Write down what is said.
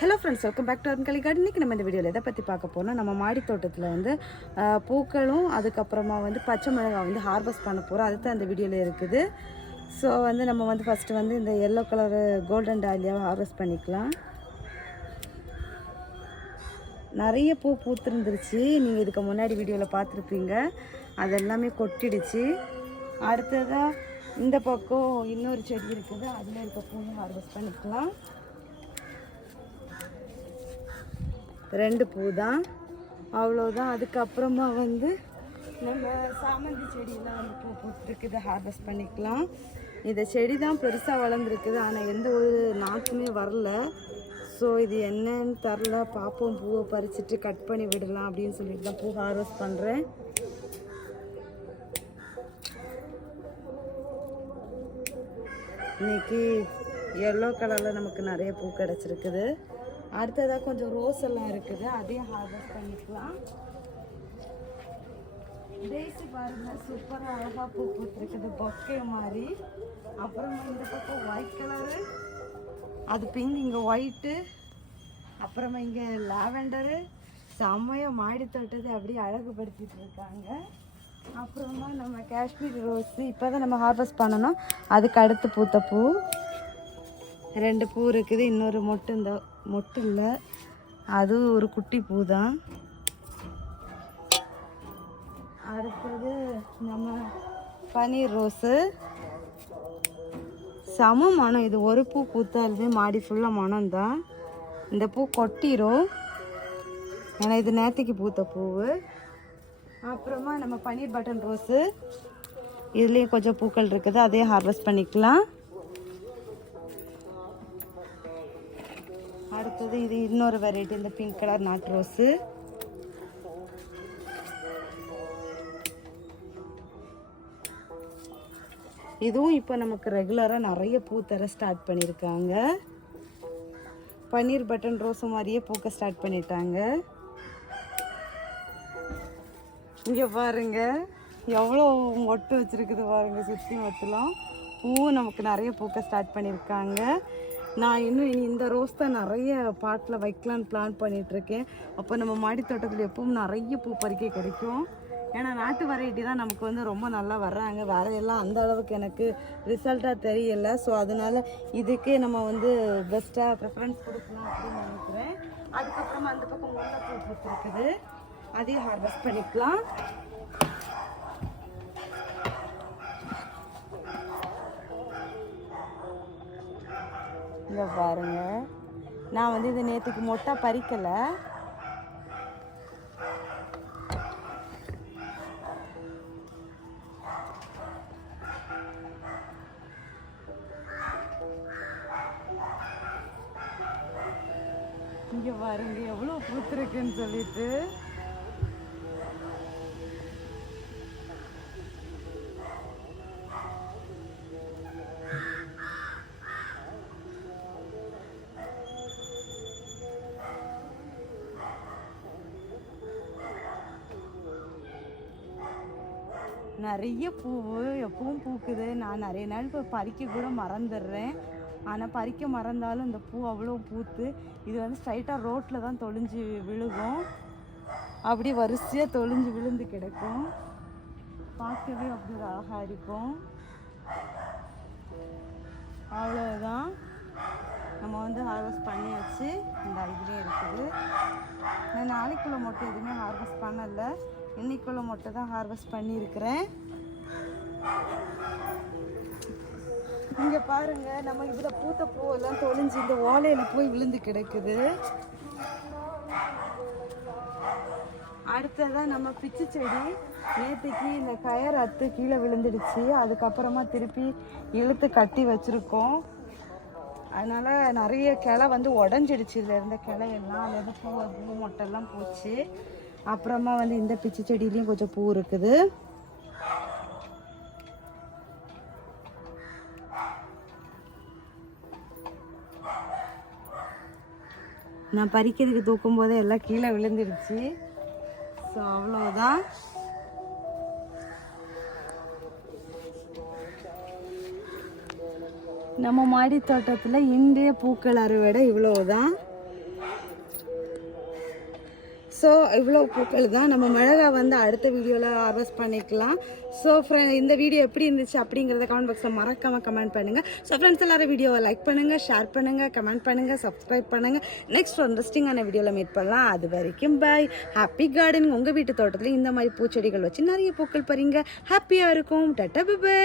Hello friends, welcome back to Arunkali garden. இன்றைக்கி நம்ம இந்த வீடியோவில் எதை பற்றி பார்க்க போனால், நம்ம மாடி தோட்டத்தில் வந்து பூக்களும் அதுக்கப்புறமா வந்து பச்சை மிளகாய் வந்து ஹார்வெஸ்ட் பண்ண போகிறோம். அதுதான் அந்த வீடியோவில் இருக்குது. ஸோ வந்து நம்ம வந்து ஃபஸ்ட்டு வந்து இந்த எல்லோ கலரு கோல்டன் டாலியாவை ஹார்வெஸ்ட் பண்ணிக்கலாம். நிறைய பூ பூத்துருந்துருச்சு, நீங்கள் இதுக்கு முன்னாடி வீடியோவில் பார்த்துருப்பீங்க. அதெல்லாமே கொட்டிடுச்சு. அடுத்ததாக இந்த பக்கம் இன்னொரு செடி இருக்குது, அதில் இருக்க பூவும் ஹார்வெஸ்ட் பண்ணிக்கலாம். 2 பூ தான், அவ்வளோதான். அதுக்கப்புறமா வந்து நம்ம சாமந்தி செடியெல்லாம் வந்து பூ பூத்துருக்குது, ஹார்வெஸ்ட் பண்ணிக்கலாம். இந்த செடி தான் பெருசாக வளர்ந்துருக்குது, ஆனால் எந்த ஒரு நாற்றுமே வரல. ஸோ இது என்னன்னு தரல, பார்ப்போம். பூவை பறிச்சுட்டு கட் பண்ணி விடலாம் அப்படின்னு சொல்லிட்டு தான் பூ ஹார்வெஸ்ட் பண்ணுறேன். இன்னைக்கு எல்லோ கலரில் நமக்கு நிறைய பூ கிடச்சிருக்குது. அடுத்ததாக கொஞ்சம் ரோஸ் எல்லாம் இருக்குது, அதையும் ஹார்வெஸ்ட் பண்ணிக்கலாம். டேசி பாருங்க, சூப்பராக அழகாக பூ பூத்துருக்குது, பொக்கே மாதிரி. அப்புறமா இந்த பக்கம் ஒயிட் கலரு, அது பிங்க், இங்கே ஒயிட்டு, அப்புறமா இங்கே லாவெண்டரு. செம்மையாக மாடி தோட்டத்தை அப்படியே அழகுபடுத்திட்டு இருக்காங்க. அப்புறமா நம்ம காஷ்மீர் ரோஸு இப்போ தான் நம்ம ஹார்வெஸ்ட் பண்ணணும். அதுக்கு அடுத்து பூத்த பூ 2 பூ இருக்குது. இன்னொரு மொட்டு, இந்த மொட்டு இல்லை, அது ஒரு குட்டி பூ தான். அடுத்தது நம்ம பன்னீர் ரோஸு, செம மனம். இது ஒரு பூ பூத்தாலுமே மாடி ஃபுல்லாக மனம் தான். இந்த பூ கொட்டிரும், ஏன்னா இது நேற்றுக்கு பூத்த பூவு. அப்புறமா நம்ம பன்னீர் பட்டன் ரோஸு, இதுலேயும் கொஞ்சம் பூக்கள் இருக்குது, அதையும் ஹார்வெஸ்ட் பண்ணிக்கலாம். அடுத்தது இது இன்னொரு வெரைட்டி, இந்த பிங்க் கலர் நாட்டு ரோஸு. இதுவும் இப்போ நமக்கு ரெகுலராக நிறைய பூ தர ஸ்டார்ட் பண்ணியிருக்காங்க. பன்னீர் பட்டன் ரோஸு மாதிரியே பூக்க ஸ்டார்ட் பண்ணிட்டாங்க. இங்கே பாருங்க எவ்வளோ மொட்டு வச்சுருக்குது பாருங்க, சுற்றி மொத்தலாம் பூ நமக்கு நிறைய பூக்க ஸ்டார்ட் பண்ணியிருக்காங்க. நான் இன்னும் இனி இந்த ரோஸ் தான் நிறைய பாட்டில் வைக்கலான்னு பிளான் பண்ணிகிட்ருக்கேன். அப்போ நம்ம மாடி தோட்டத்தில் எப்பவும் நிறைய பூ பறிக்க கிடைக்கும். ஏன்னா நாட்டு வெரைட்டி தான் நமக்கு வந்து ரொம்ப நல்லா வர்றாங்க. வேறு எல்லாம் அந்த அளவுக்கு எனக்கு ரிசல்ட்டாக தெரியலை. ஸோ அதனால் இதுக்கே நம்ம வந்து பெஸ்ட்டாக ப்ரிஃபரன்ஸ் கொடுக்கலாம் அப்படின்னு நினைக்கிறேன். அதுக்கப்புறமா அந்த பக்கம் முல்லைப்பூ பூத்துருக்குது, அதையும் ஹார்வெஸ்ட் பண்ணிக்கலாம். இங்கே பாருங்க, நான் வந்து இது நேற்றுக்கு மொட்டை பறிக்கலை. இங்கே பாருங்க எவ்வளோ பூத்துருக்குன்னு சொல்லிட்டு. நிறைய பூ எப்பவும் பூக்குது. நான் நிறைய நாள் இப்போ பறிக்க கூட மறந்துடுறேன். ஆனால் பறிக்க மறந்தாலும் இந்த பூ அவ்வளோ பூத்து, இது வந்து ஸ்ட்ரைட்டாக ரோட்டில் தான் தொழிஞ்சு விழுகும். அப்படி வரிசையாக தொழிஞ்சு விழுந்து கிடக்கும், பார்க்கவே அப்படி அழகாக இருக்கும். அவ்வளோதான், நம்ம வந்து ஹார்வெஸ்ட் பண்ணியாச்சு. இந்த இதுலேயே இருக்குது. நான் நாளைக்குள்ளே மட்டும் எதுவுமே ஹார்வெஸ்ட் பண்ணலை, இன்னைக்குள்ள மட்டும் தான் ஹார்வெஸ்ட் பண்ணியிருக்கிறேன். இங்கே பாருங்க, நம்ம இதில் பூத்த பூவெல்லாம் தொழிஞ்சு இந்த ஓலையில் போய் விழுந்து கிடக்குது. அடுத்ததான் நம்ம பிச்சு செடி, நேற்றுக்கு இந்த கயர் அத்து கீழே விழுந்துடுச்சு. அதுக்கப்புறமா திருப்பி இழுத்து கட்டி வச்சுருக்கோம். அதனால் நிறைய கிளை வந்து உடஞ்சிடுச்சு. இதில் இருந்த கிளையெல்லாம் அதாவது பூ மொட்டெல்லாம் போச்சு. அப்புறமா வந்து இந்த பிச்சு செடியிலையும் கொஞ்சம் பூ இருக்குது. நான் பறிக்கிறதுக்கு தூக்கும் போதே எல்லாம் கீழே விழுந்துடுச்சு. ஸோ அவ்வளோதான். நம்ம மாடி தோட்டத்தில் இந்திய பூக்கள் அறுவடை இவ்வளோதான். ஸோ இவ்வளோ பூக்கள் தான். நம்ம மிளகா வந்து அடுத்த வீடியோவில் ஹார்வெஸ்ட் பண்ணிக்கலாம். ஸோ இந்த வீடியோ எப்படி இருந்துச்சு அப்படிங்கிறத கமெண்ட் பாக்ஸில் மறக்காமல் கமெண்ட் பண்ணுங்கள். ஸோ ஃப்ரெண்ட்ஸ் எல்லாரும் வீடியோவை லைக் பண்ணுங்கள், ஷேர் பண்ணுங்கள், கமெண்ட் பண்ணுங்கள், சப்ஸ்கிரைப் பண்ணுங்கள். நெக்ஸ்ட் ஒரு இன்ட்ரெஸ்டிங்கான வீடியோவில் மீட் பண்ணலாம். அது வரைக்கும் பை. Happy gardening. உங்கள் வீட்டு தோட்டத்தில் இந்த மாதிரி பூச்செடிகள் வச்சு நிறைய பூக்கள் பறிங்க. ஹாப்பியாக இருக்கும். Tata by.